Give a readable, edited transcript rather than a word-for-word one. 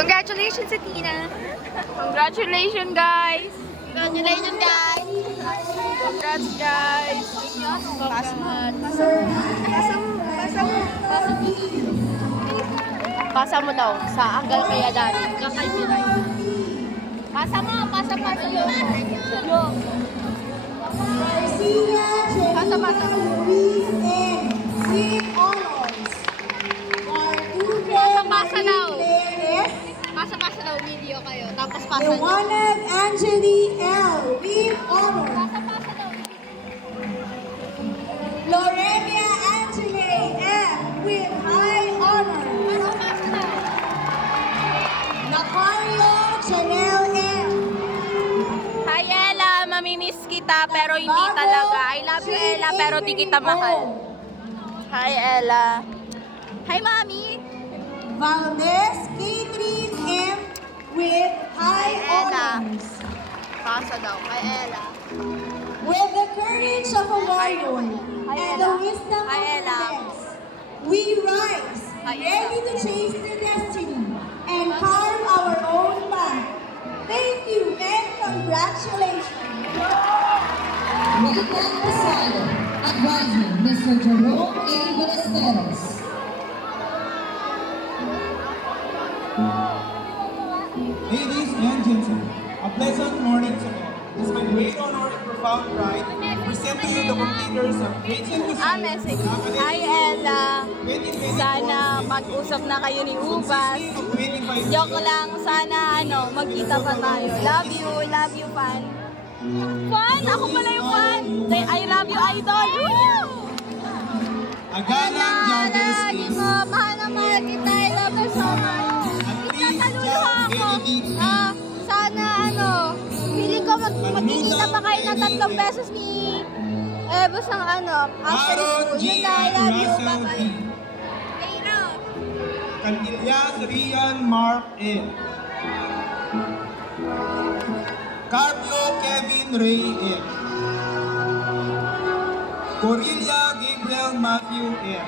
Congratulations, Athena! Congratulations, guys! Congratulations, guys! Congrats, guys! Pasa mo. Pasa mo. Pasa mo daw sa Anggal Kaya Dari. Kakay Piray. Pasa mo, pasa. Yo. Pasa. Pasa daw. Pasa daw, video kayo. Tapos pasa daw. Iwanag Angeli L. with honors. Pasa daw. Lorenia Angele M. with high honors. Pasa daw. Nacario Chanel M. Hi, Ella. Mamimiss kita pero hindi talaga. I love you, Ella, pero di kita mahal. Hi, Ella. Hi, Mami. Valdez Catherine M. with high Ella. honors. Pasa daw. Hi, Ella. With the courage of a warrior Hi, and Ella. the wisdom Hi, of Ella. prudence, we rise, Hi, ready Ella. to chase the destiny and carve our own path. Thank you and congratulations. Welcome Pasado, advising Mr. Jerome A. Ballesteros. Ladies and gentlemen, a pleasant morning to all. It is my great honor and profound pride to present to you the completers of grade 10 Message. Hi, Ella. Sana mag-usap na kayo ni Ubas. Joke lang. Sana, magkita pa tayo. Love you, fan. Fan? Ako pala yung fan. I love you, idol. Woo! Agalang judges is Mahal na mahal kita. I love you so much. Nagkakaluluha ako. Sana, feeling ko magkikita pa kayo ng 3 beses ni Ebos ng after Aaron school. G. Yun na, I love you. Russell Bye-bye. D. Cantillas Rian Mark N. Carpio Kevin Ray M. Corilla Gabriel Matthew M.